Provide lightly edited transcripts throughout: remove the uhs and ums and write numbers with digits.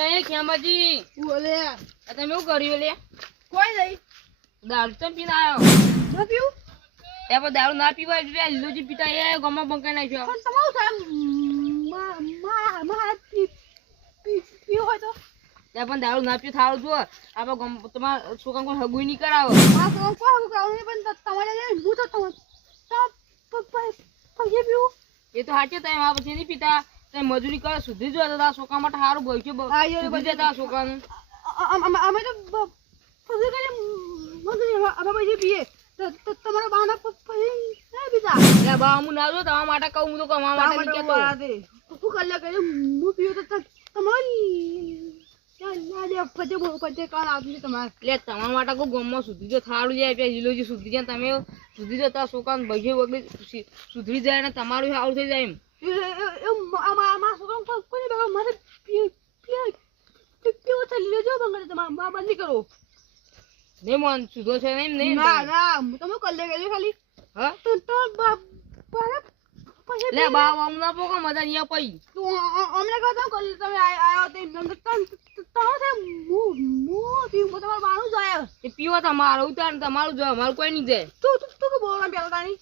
એ ખેમાજી બોલે તમે શું કર્યું લે? કોઈ નહીં દારૂ તો પીને આવ્યો. ન પીવું એ પણ દારૂ ના પીવાય એટલે લીલોજી પીતા એ ગમો બંકાઈ નાખ્યો. પણ તમારું પીવું હોય તો એ પણ દારૂ ના પીવું થાળું જો આપણે તમારા છોકરા કોઈ હગુઈ નહીં કરાવો. મારા તો કોઈ કરાવું નહીં પણ તમારે હું તો પૈસે પીવું એ તો સાચે તમે આ પછી નહીં પીતા તમે મજૂરી કરો સુધી જો તારા છોકરા માટે સારું ભવિષ્ય સુધરી જાય તારા છોકરાનું. અમે તો પૈસે કરીએ મજૂરી અમે પૈસે પીએ તો તમારા બાના પૈસે નહીં પીતા એટલે બા હું ના જો તમારા માટે કહું હું તો કમાવા માટે નહીં કહેતો. તું કલ્યા કરી હું પીવું તો તમારી પછી કાલ આવતી તમારે એટલે તમારા માટે કોઈ ગમમાં સુધરી જો થાળું જાય પછી લીલોજી સુધરી જાય તમે સુધરી જાય તારા છોકરાને ભવિષ્ય વગર સુધરી જાય ને તમારું સારું થઈ જાય એમ. બંધ કરો નહીં મન સુધો છે નહીં તમે કલ્લે ગયેલી ખાલી હા પછી લે બા આમ ના પોકો મજા નહીં પઈ અમને કહો તમે કલ્લે તમે આવ્યો તમારું બાનું જાય એ પીવો તમારું ઉતાર તમારું જો અમારું કોઈ નહીં જાય. તું બોલવા પેલા તાણી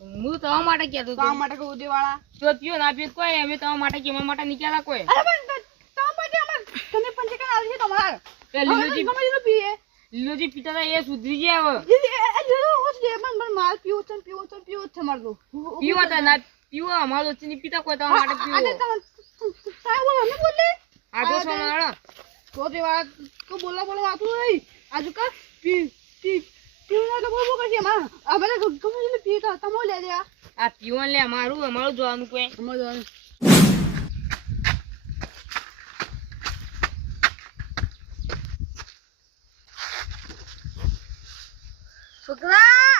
હું તો તમારા માટે કહેતો હતો. કામ માટે કહું દેવાળા તો પીવો ના પીવો કોઈ અમે તમારા માટે કે અમારા માટે નહીં કહેતા કોઈ. અરે પણ તમે પછી અમાર તમે પંચે કાલ આવશે તમાર એ લીલોજી ગમે પીએ લીલોજી પીતા હતા એ સુધરી ગયા હવે માલ પીવો છે મારતો પીવો તો ના પીવો અમારું વચ્ચે નહીં પીતા કોઈ તમારા માટે પીવો. આ તો સોના તો તે વાત કો બોલા વાતું નહીં આજુ કા પીવું તો બોલબો કરશે માં આપણે ગમે પીતા તમો લે દે આ પીવો લે અમારું જોવાનું કોઈ સમજવાનું છોકરા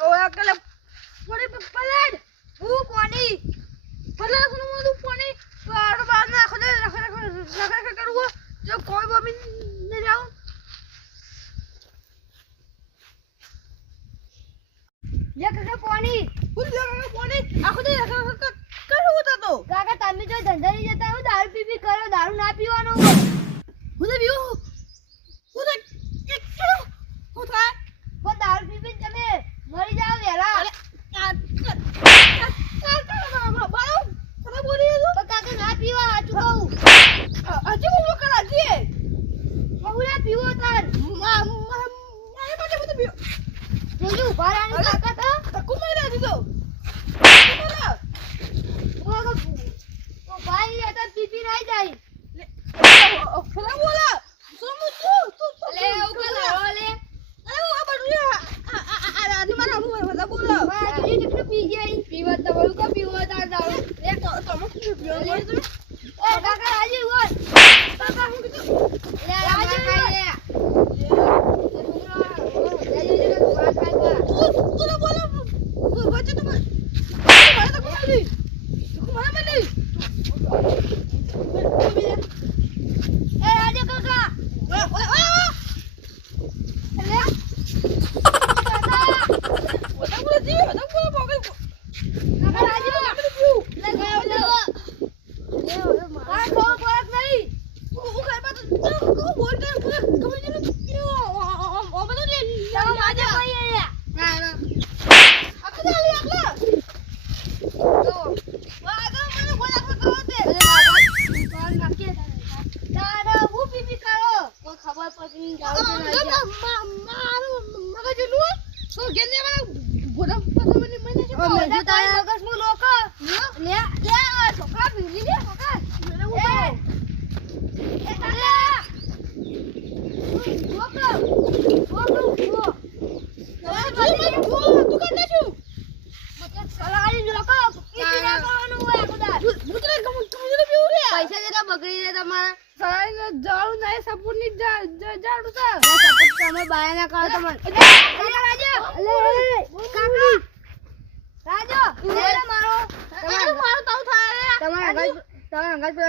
ઓ અકલે પોણી પલાડ હું પોણી પલાડ કોનું મોદું પોણી તો આડો બાર નાખો દે રખ કરું જો કોઈ બમી ન જાઉં લે કાકા પોણી હું લે પોણી આખો દે રખ કરું તો કાકા તમે જો ધંધા ની જતા હો દારૂ પી કરો દારૂ ના પીવાનો હું તો પીવું હું તો હું થાય કો દારૂ પી તમે મરી જાવ વેલા કાકા ના પીવા હાચું કહું હજી હું કરા દે બહુલા પીવો તાર મારે માટે બધું પીવો જોજો ઉભા રાની કાકા તો કુમાઈ રે દીધો ઓ ભાઈ આ તો પીપી રહી જાય ફલા બોલા સુમુ તું લે ઉકલા લે પી ગયા પીવા તો બોલું કો પીવો તાર દારૂ લે તો પીવો લે તું એ કાકા રાજી હોય કાકા હું કીધું લે રાજી ખાઈ લે તું બોલો બચ્ચે તું મારે તો કોમલી તું મારે મલી એ રાજી કાકા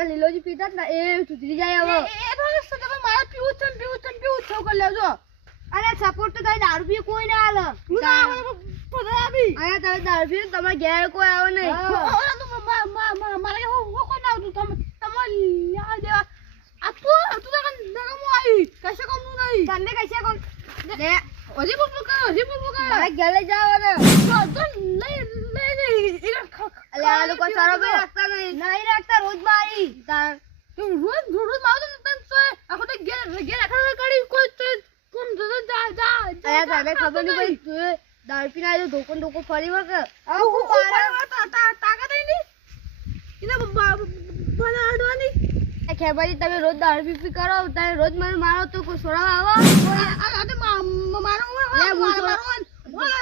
લીલોજી પીતા ને એ સુધરી જાય હવે એ તો મારે પીવું છે કરી લેજો અરે સપોર્ટ તો તારી દારૂ પીએ કોઈ ના હાલે હું ના આવે પતા આપી અરે તમે દારૂ પીએ તમારે ઘેર કોઈ આવે નહીં મારે હું કોઈ ના આવતું તમે લ્યા દેવા આ તું તો નરમ આવી કશે કોમ નહીં તમે કશે કોમ લે હજી બોલ મારે ઘેર લઈ જાવ ને તો લઈ અલે આ લોકો સારો ભાઈ રાખતા નહીં રાખતા રોજ મારી તાર તું રોજ મારો તન તો આખો તો ઘેર આખા કરી કોઈ કોણ જા તને ખબર નહીં ભાઈ તું દારૂ પીને આવ્યો ધોકો ફરી વળકે તાકાત નહીં એને બનાડવાની એ ખેબાજી તમે રોજ દારૂ પી કરો તમે રોજ મને મારો તો કોઈ છોડાવા આવો મારો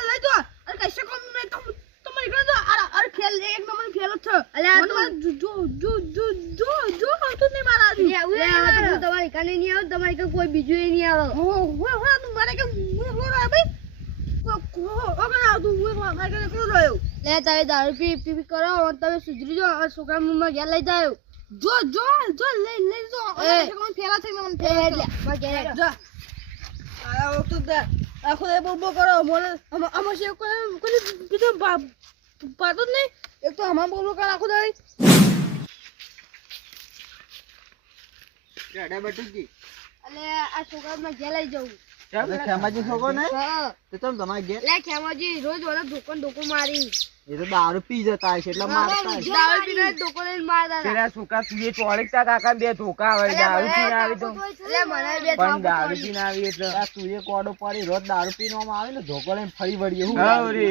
લઈ જો અરે કશે કોમ નહીં તો મને કરો અરે ફેલ એક નંબર ફેલ છે અલે જો આવતો નહીં મારા લે હવે તમારી કાને નહીં આવે તમારી કે કોઈ બીજું નહીં આવે હો મને કે ભાઈ લે તમે દારૂ પી કરો તમે સુધરી જાઓ છોકરા મુંમાં ઘેર લઈ જાઓ જો લઈ જો ફેરા થઈ મને ફેરા લે ઘેર જો આ વખત દે આખો એ બોલ કરો મોલે અમાર છે કોઈ બીજો પાતો જ નહીં એક તો અમાર બોલ કરો આખો દે કેડા બટુજી અલે આ છોકરા માં ઘેર લઈ જાઉં ખેમાજી છોકરો ને હા તો તમે તમારે ઘેર લે ખેમાજી રોજ ઓલા ધોકો મારી એ તો દારૂ પી જતા હશે એટલે મારતા હશે. દારૂ પીને ધોકો લઈને મારતા હતા. તેરા છોકરા તું એ ચોળીકતા કાકા બે ધોકા આવે દારૂ પીને આવી તો એટલે મને બે પણ થાપ દારૂ પડી. પીને આવી એટલે આ તું એ કોડો પડી રોજ દારૂ પીવામાં આવે ને ધોકો લઈને ફરી વળીએ હું હા, રે.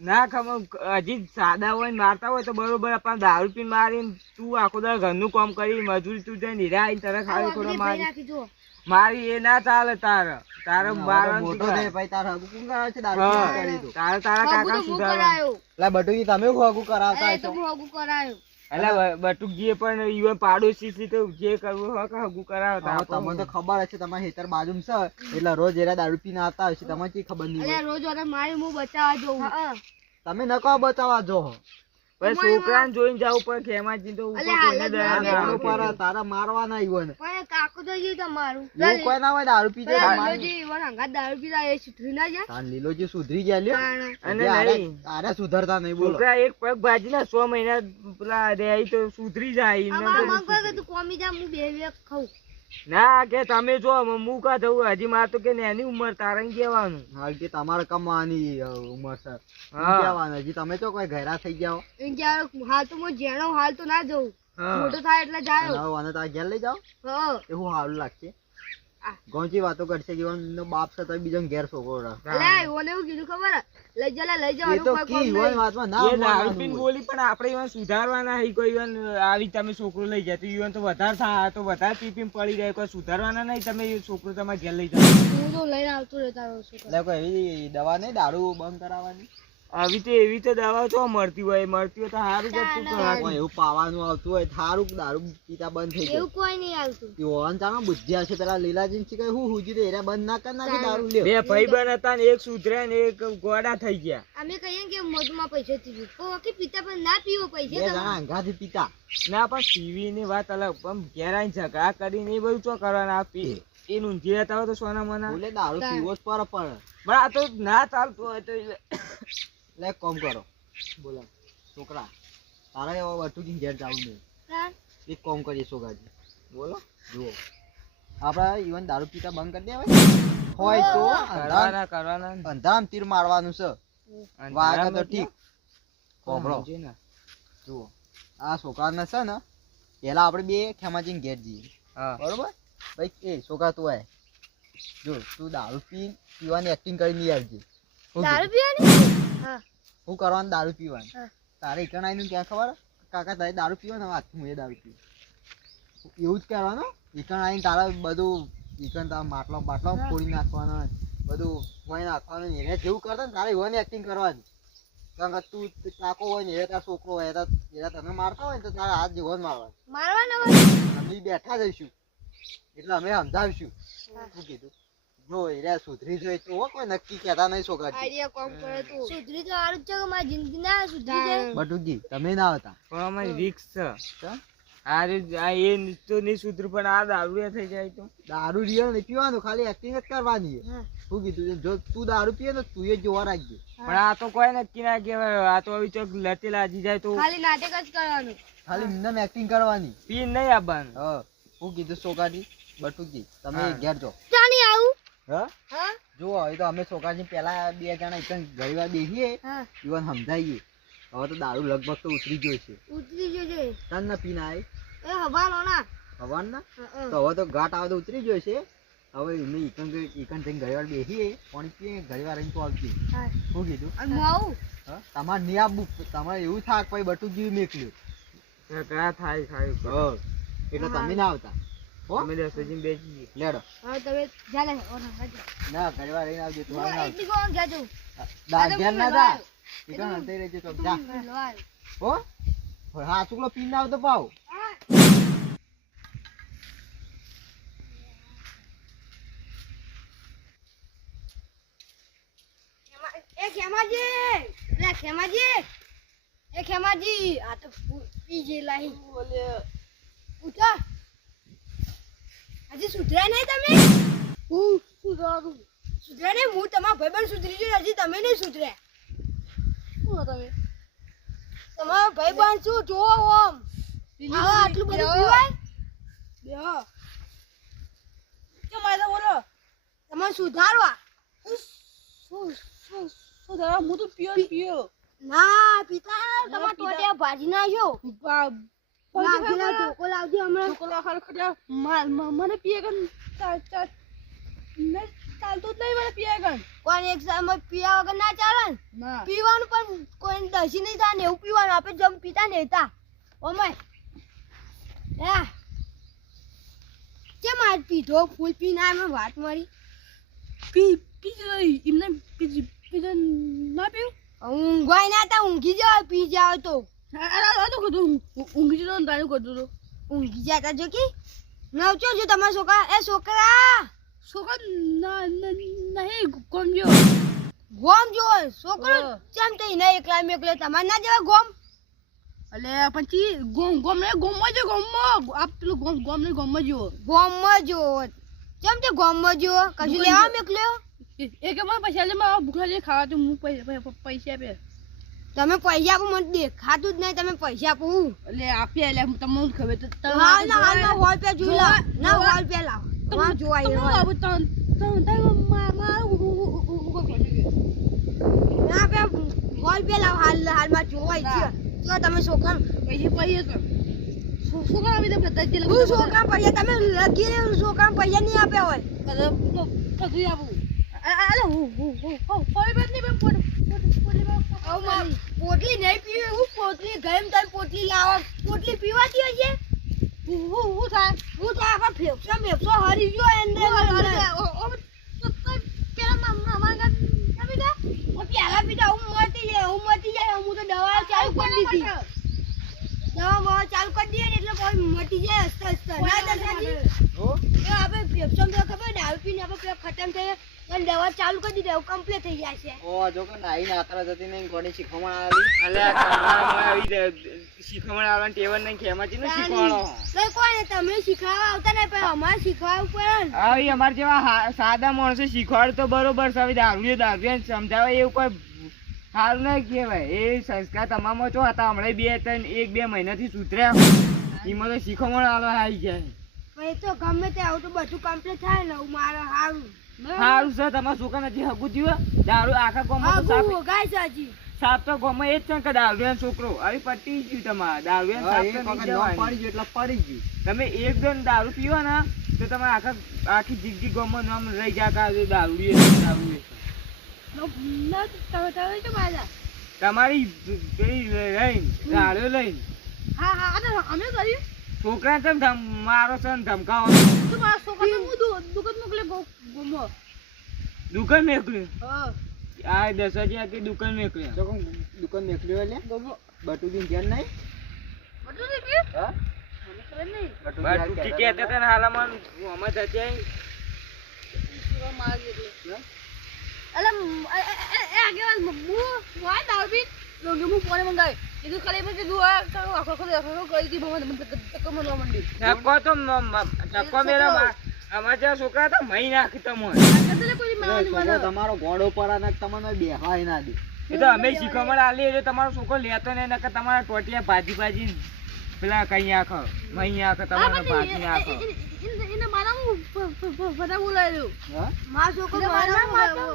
ના ખબર હજી સાદા હોય ને મારતા હોય તો બરોબર પણ દારૂ પીને મારીને તું આખો દાડો ઘરનું કામ કરી મજૂરી તું જઈને હીરા આવીને તરત ખાલી થોડો ભાઈ મારી નાખી જુઓ. મારી એ ના ચાલે તારે તારે હવે તો મારવાનું મોટો શું રે કરે? ભાઈ તારા હગું કોણ કરાવે છે દારૂ પીને હા. કરી તો તારે તારા હગું કાકા તો હું સુધારવા કરાયો. લા બટુજી તમે હગું કરાવતા એ તો હશો હું હગું કરાયો. એટલે બટુકજીએ પણ ઈવન પાડોશી છે તો જે કરવું હોય કે હગું કરાવતા હવે તમને તો ખબર હશે તમારા ખેતર બાજુમાં છે એટલે રોજ એરા દારૂ પીને આવતા હશે તમને કઈ ખબર નહીં એટલે હોય. રોજ ઓને મારી હું બચાવવા જઉં. તમે નકો બચાવવા જો પછી છોકરાને જોઈને જવું પડે ખેમાજી તો ઉપર અલ્યા, કોઈને હાલ જ દયા ના ના આનું આવે. પર તારા મારવા ના ઈવન પણ કાકુ તો જી તમારું એવું કોઈ ના હોય દારૂ પીજે લીલોજી ઈવન હંગાત દારૂ પીતા એ સુધરી ના જાય. તાન લીલોજી સુધરી ગયા લ્યો તાણે. અને હજી આરે- નહીં. આરે સુધરતા નહીં બોલો છોકરા એક પગ ભાજીના 6 મહિના પેલા રહે તો સુધરી જાય આ એમને મારા તો મન કહે કે તું કોમી જા હું બે ખાઉં. ના કે તમે જો હું કા જવું હજી માર તો કે નાની ઉંમર તારે ઈ કહેવાનું હાલ કે તમારે કમાવાની ઉંમર છે હા. કહેવાનું હજી તમે તો કોઈ ઘેરા થઈ જાઓ એમ જ્યારે હાલ તો હું જેણો હાલ તો ના જઉં. હા. મોટો થાય એટલે અને જાયો. હવે આને તારા ઘેર લઈ જાઓ હા. એવું સારું લાગશે આ. ગોંચી વાતો કરશે કે ઈવનનો બાપ છે તો બીજો ઘેર છોકરો રાખે એટલે ઈવોને એવું કીધું ખબર હે? લઈ જા લે, લઈ જા એ તો કોઈ કી કોમ ઈવન નહીં. વાતમાં ના એ દારૂ માનવાનું પીને હોય. બોલી પણ આપણે ઈવન સુધારવાના હઈ કોઈ ઈવન આવી તમે છોકરો લઈ જાય તો ઈવન તો વધારે થા તો વધારે પી પીને પડી જાય કોઈ સુધારવાના નહીં તમે એ છોકરો તમારે ઘેર લઈ જાઓ હું તો લઈને આવતો રહેતા રહું છું. એટલે કોઈ એવી દવા નહીં દારૂ બંધ કરાવવાની એવી તો દવા તો મળતી હોય તો સારું જ હતું ના, કોઈ એવું પાવાનું આવતું હોય થારું દારૂ પીતા બંધ થઈ જાય એવું કોઈ નહીં આવતું. ઓન ચાલો બુદ્ધિયા છે પેલા લીલાજી છે કે હું હુજી તો એરા બંધ ના કર નાખી દારૂ લ્યો બે ભાઈબંધ હતા ને એક સુધર્યા ને એક ગોડા થઈ ગયા અમે કહીએ કે મોઢમાં પૈસા થી ઓકે પિતા પણ ના પીવો બે પૈસા જણા અંગાથી પીતા ના પણ ટીવી ની વાત અલગ પણ ઘેર આઈને ઝઘડા કરીને એ બધું ચો કરવાના આપી એ ઊંઘી હતા હોય તો સોના મના બોલે દારૂ પીવો જ પર પણ પણ આ તો ના ચાલતું હોય તો લે એક કામ કરો બોલો છોકરા તારે એવા બટુજી ઘેર જવું નહીં એક કામ કરીએ છોકરાજી બોલો જુઓ આપણે ઈવન દારૂ પીતા બંધ કરી દેવાય હોય તો કરવાના અંધારામ તીર મારવાનું છે વાગે તો ઠીક કોબળો સમજે ને. જુઓ આ છોકરાને છે ને પેલા આપણે બે ખેમાજીને ઘેર જઈએ હા બરોબર ભાઈ એ છોકરા તું આય જો તું દારૂ પીવાની એક્ટિંગ કરીને નહીં આવજે શું દારૂ કીધું? પીવાની હા શું કરવાનું દારૂ પીવાનું હા. તારે એકણ આવીને ક્યાં ખબર કાકા તારે દારૂ પીવાનો હાથથી હું એ દારૂ પીવું એવું જ કરવાનું એકણ આવીને તારા બધું એકણ તારા માટલો બાટલો ફોડી નાખવાનો બધું વહી નાખવાનું ને એને જેવું કરતા ને તારે એવાની એક્ટિંગ કરવાની કારણ કે તું કાકો હોય ને એ તારો છોકરો હોય એરા તને મારતા હોય ને તો તારા હાથ જેવો જ મારવાનો મારવાના હોય અમે બેઠા જઈશું એટલે અમે સમજાવીશું શું કીધું જો એરા સુધરી જોઈએ તો હો, કોઈ નક્કી કહેતા નહીં છોકરા આઈડિયા કોમ કરે તું સુધરી તો હારું જ છે કે મારી જિંદગી ના સુધરી જાય બટુજી તમે ના હતા પણ અમારી રિક્સ છે ચાલ. આ એ તો નહીં સુધરું પણ આ દારૂ થઈ જાય તો દારૂ રિયલ નહીં પીવાનું, ખાલી એક્ટિંગ જ કરવાની છે. શું કીધું છે? જો તું દારૂ પીએ ને તું એ જોવા રાખજે. પણ આ તો કોઈ નક્કી ના કહેવાય. આ તો હવે ચોક લતે લાગી જાય તો ખાલી નાટક જ કરવાનું. ખાલી એમને એક્ટિંગ કરવાની. પી નહીં આવવાનું. હા શું કીધું સોકાજી બટુજી તમે હા. ઘેર જો. ચાની આવું હા હા જો હવે તો અમે સોકાજી પેલા 2 જણા એકદમ ઘણી વાર બેસીએ હા ઈવન સમજાઈએ. હવે તો દારૂ લગભગ તો ઉતરી ગયો છે. ઉતરી જજે તન ના પીને આય એ હવાનો ના હવાના હં. તો હવે તો ઘાટ આવે તો ઉતરી ગયો છે. હવે એમને ઈકન થઈને ઘણી વાર બેસીએ પાણી પીએ ઘણી વાર તો આવતી. હા શું કીધું? અને હું આવું હા તમારે નહીં આવવું, તમારે એવું થાક પછી બટુજી મેકલ્યું. ઝઘડા થાય ખાય હા એટલે તમે ના આવતા હો. અમે 10 વાગે બેસી લેડો હવે તમે ચાલે ઓના હાજે ના ઘણી વાર રહીને આવજો તું હું ના એકલી ગોળ જાજુ ઘેર ના જા ઈકન અંતે રહેજે તો જા લવાય હો હા ચૂકલો પીને આવતો પાવ. એ ખેમાજી લે ખેમાજી એ ખેમાજી આ તો પી જે લાહી ઉઠા હજી સુધર્યા નહીં તમે હું સુધરું સુધર્યા નહીં હું તમારા ભાઈબંધ સુધરી ગયો હજી તમે નહીં સુધર્યા શું તમે તમારા ભાઈબંધ શું જોવો ઓમ આવા આટલું બધું પીવાય બેહો કેમ આયલા બોલો તમે સુધારવા સુધારવા હું તો પીયો ના પિતા તમારા ટોટિયા ભાજી નાખ્યો ભાજીના ઢોકો લાવજે હમણાં ઢોકો ખાલી ખડ્યા મને પીએ ગન ચાલતો જ નહીં મને પીએ ગન કોઈ એક સમય પીયા વગર ના ચાલે ને પીવાનું પણ કોઈ દસી નહીં થાય ને એવું પીવાનું આપણે જમ પીતા ને હતા ઓમે યા કેમ આજ પીધો ફૂલ પીને અમે વાત મારી એમને ના પીવું ઊંઘવાય ના તા ઊંઘી જાવ પી જાવ તો ઊંઘી જતો તારું કરતું તો ઊંઘી જતા જો કે નવચો જો તમારા છોકરા એ છોકરા નહીં ગોમ જો છોકરો ચમ તે નહીં એકલા મેકલે તમારે ના જેવા ગોમ અલે પછી ગોમ ને ગોમમાં જો ગોમમાં આપ પેલું ગોમ ને ગોમમાં જો ચમ તે ગોમમાં જો કશું લેવા મેકલ્યો એ કે મને પૈસા લે મારા ભૂખલા જે ખાવા તો હું પૈસા આપે તમે પૈસા આપો મને દેખાતું જ નહીં તમે પૈસા આપો એટલે આપીએ એટલે તમને ખબર તો હાલમાં હોલ પે જોઈ લાવ ના હોલ પે લાવ તમે જોવાય ના પે હોલ પે લાવ હાલમાં જોવાય છે તો તમે છોકરા પૈસા છોકરા આપી દે બધા જ હું છોકરા પૈસા તમે લગી રે છોકરા પૈસા નહીં આપ્યા હોય કદું આપું અરે હું ફરી નહીં પોટલી નહીં પીવે હું પોટલી ગરમ થાય પોટલી લાવો પોટલી પીવાતી હશે હું થાય આખા ફેફસો હરી ગયો અંદર પેલા પીતા હું મટી જાય હું તો દવા ચાલુ કરી દીધી દવા ચાલુ કરી દઈએ એટલે કોઈ મટી જાય હસતા ના દસાજી આપણે ફેફસો ખબર દારૂ પીને આપણે ખતમ થઈ અને દવા ચાલુ કરી દીધી એવું કમ્પ્લીટ થઈ જાય છે ઓ જો કે નાઈ નાતરા જતી નહીં કોની શીખવણ શીખમણ આવવાની ટેવન નહીં ખેમાજી નું શીખવાડો તો કોઈ તમે શીખવા આવતા ને પણ અમારે શીખવા પડે હવે અમારે જેવા સાદા માણસો શીખવાડ તો બરોબર છે. હવે દારૂ સમજાવે એવું કોઈ સારું નહીં કહેવાય. એ સંસ્કાર તમામ છો હતા હમણાં 1-2 મહિનાથી સુધર્યા એમાં તો શીખમણ આવવા આવી જાય. ભાઈ તો ગમે તે આવું તો બધું કમ્પ્લીટ થાય ને મારે સારું સારું છે તમારા છોકરા નથી હગું થયું દારૂ આખા ગામમાં તો ગાય છે હજી સાપ તો ગામમાં એ જ છે કે દારૂ છોકરો આવી પટી ગયું તમારે દારૂ પડી ગયું એટલે પડી ગયું. તમે એક દોન દારૂ પીવો ને તો તમારે આખી જિંદગી ગામમાં નામ રહી જાય દારૂ તમારી લઈને દારૂ લઈને અમે કર્યું છોકરા તમે મારો છે ને ધમકાવો તું મારા છોકરાને હું દુકાન મોકલે દુકાન મેકલ્યું આ 10 હજાર કે દુકાન મેકલ્યું જો દુકાન મેકલ્યો એટલે બટુજી ઘેર નહીં હા બટુજી કહેતા હતા ને હાલામાં અમે જતે ડોંગી હું પાણી મંગાવી કીધું ખાલી પછી કીધું આ આખો કરી હતી ધક્કો મારવા માંડી ધક્કો તો ધક્કો મેરા અમારા જેવા છોકરા તો મહી નાખી તમને કોઈ છોકરો તમારો ગોળો પર અને તમને બેહાય ના દે એ તો અમે શીખવા આલી એટલે તમારો છોકરો લેતો નહીં નકર તમારા ટોટિયા ભાજી પેલા કઈ આખો મહી આખો તમારો ભાજી નાખો એને મારા હું બધા બોલાવ્યો હા મારો છોકરો મારા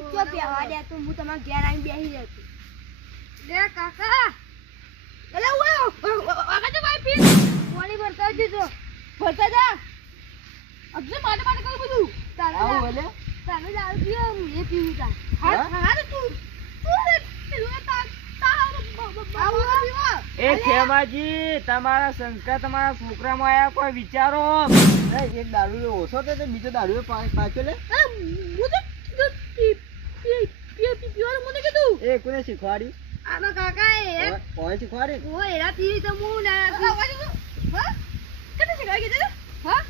ક્યાં બેહવા દે તો હું તમારા ઘેર આવીને બેસી જતો લે કાકા એલા ઓય આગળ તો ભાઈ પી પાણી ભરતા જજો ભરતા જા અબજે માટે કરું બધું આવું બોલે તારે દારૂ પીઓ હું પીવું તા હા? હા તું એ ખેમાજી તમારા સંસ્કાર તમારા છોકરામાં આયા કોઈ વિચારો એક દારૂ ઓછો તો બીજો દારૂ પાછો લે એ કોને શીખવાડી આનો કાકા એ કોઈ શીખવાડી ઓ એરા તી તો હું ના હા કેતે શીખવાઈ ગયું હા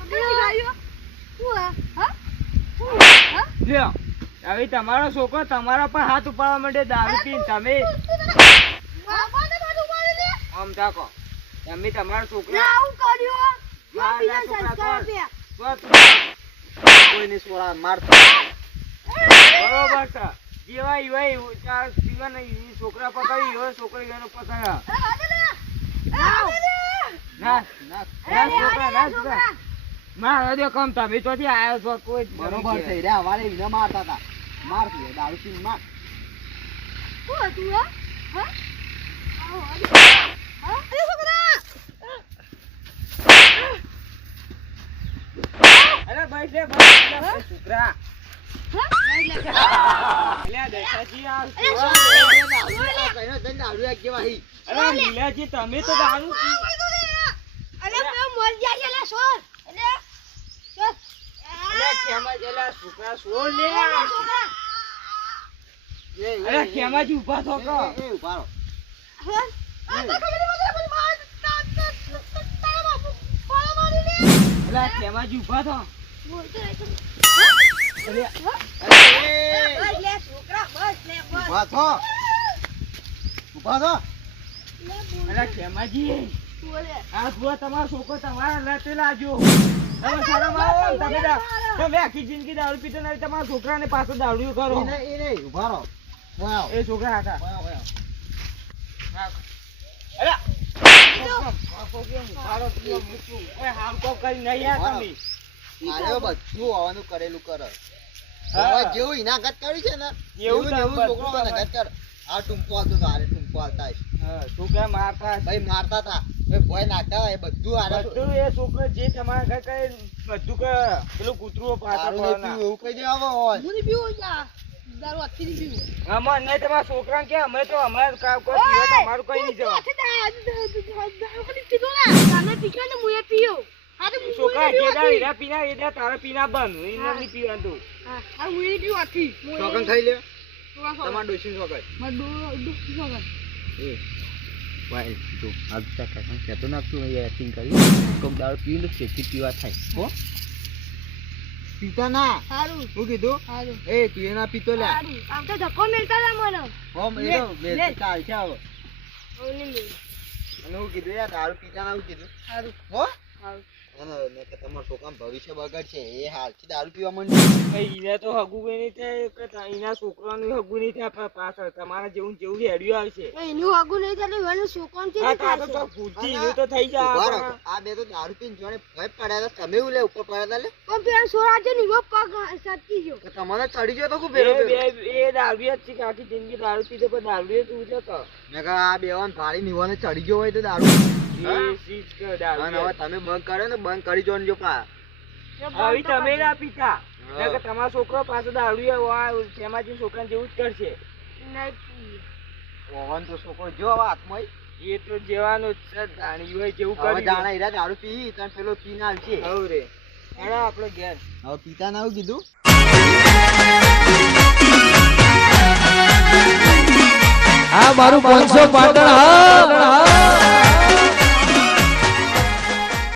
કેતે શીખવાયો હા લ્યો હવે તમારો છોકરો તમારા પર હાથ ઉપાડવા માટે દારૂ પીને તમે આમ તાકો તમે તમારા છોકરા આવું કર્યું ના, બીજા છોકરા સંસ્કાર કોણ? આપ્યા કોઈને સોળા મારતો બરોબર છે જેવા એવા ચાર પીવા નહીં છોકરા પકડી એવો છોકરી એનો પકડ્યા ના ના છોકરા મારો દે કમ તમે તો આયો છો કોઈ જ બરોબર છે રે અમારે એને મારતા હતા માર તું દારૂ પીને માર અરે ભાઈ લે ભાઈ છોકરા અલ્યા દેખાજી આ દારૂ એક જેવા હી અરે લીલાજી તમે તો દારૂ પી અરે ખેમાજી અલ્યા છોકરા છોડ લે અરે ખેમાજી ઊભા થો કો એ ઉભા રહો અલ્યા ખેમાજી ઊભા થો ઉભા થો ઉભા થો અરે ખેમાજી આ જુઓ તમારો છોકરો તમારા લતે લાજો તમે શરમ આવો ને તમે આખી જિંદગી દારૂ પીતો નથી તમારા છોકરાને પાછો દારૂ કરો એને ઉભા રહો વાવ એ છોકરા હતા વાવ વાવ અરે હાલ કોક કરી નહીં યાર તમે આરે બધું આવવાનું કરેલું કરે હા. હવે જેવું ઇનાગત કર્યું છે ને એવું એવું ને એવું બધું છોકરો ઇનાગત કર આ ટૂંકો આવતો તો આરે ટૂંકો આવતા છોકરા મારતા ભાઈ મારતા હતા એ ભય નાખતા હતા એ બધું આરે બધું એ છોકરો જે તમારા ઘર કરે બધું કે પેલું કૂતરું પાછળ દારૂ ને પીવું એવું કઈ દેવા હોય દારૂ આખી નહીં પીવું અમાર નહીં તમારા છોકરા કે અમે તો અમારે કોઈ પીવા તમારું કઈ નહીં જવા છોકરા જેડા હીરા પીના એડા તારા પીના બંધ એને નહીં પીવાનું શોખન થઈ લે તમાર ડોશી શોખન એ ભાઈ જો આ તક કેતો નાખતું એ એક્ટિંગ કરી કોક દારૂ પીવું તો છેતી પીવા થાય હો પીતા ના સારું શું કીધું સારું એ તું એના પીતો લે સારું આમ તો ધક્કો મેલતા હતા મને હોમ એ તો લે. બે ચાલ છે હવે હું નહીં મેલું. અને હું કીધું યાર દારૂ પીતા ના હું કીધું સારું હો સારું અને ને કે તમારા છોકરાનું ભવિષ્ય બગડશે એ હાલથી દારૂ પીવા માંડ્યું એને તો હગું કઈ નહીં થાય કે એના છોકરાનું હગું નહીં થાય પાછળ તમારા જેવું જેવું હેડ્યું આવશે એનું આગું નહીં થાય તો એનું છોકરાનું આ ચેવી તો થશે? ભૂલથી એવું તો થઈ ઉભા રહો. જાય આ બે તો દારૂ પીને જોડે ભય પડ્યા હતા તમે એવું લે ઉપર પડ્યા હતા લે પણ પેલા છોરા છે ને એવો પગ સરકી ગયો કે તમારે ચડી ગયો તો ખૂબ ભેરો ભેરો. એ દારૂ જ છે કે આખી જિંદગી દારૂ પીધો પણ દારૂ જ તું છે તો મેં કહા આ બેવાન ભારી નિવાને ચડી ગયો હોય તો દારૂ એ ચીજ કે દારૂ અને હવે તમે બંધ કર્યો ને બંધ કરી જો ને જો પા હવે તમે ના પીતા હા. કે તમારો છોકરો પાછો દારૂ ખેમાજી છોકરાને જેવું જ કરશે નહીં પીએ. ઓવન તો છોકરો જો હવે હાથમાં એ તો જેવાનું જ છે જાણી હોય જેવું હવે કરી જાણે હીરા દારૂ પી તને પેલો પીને આવશે હવે રે હેડો આપણે ઘેર હવે પિતા ના કીધું આ મારું 500 પાટણ હા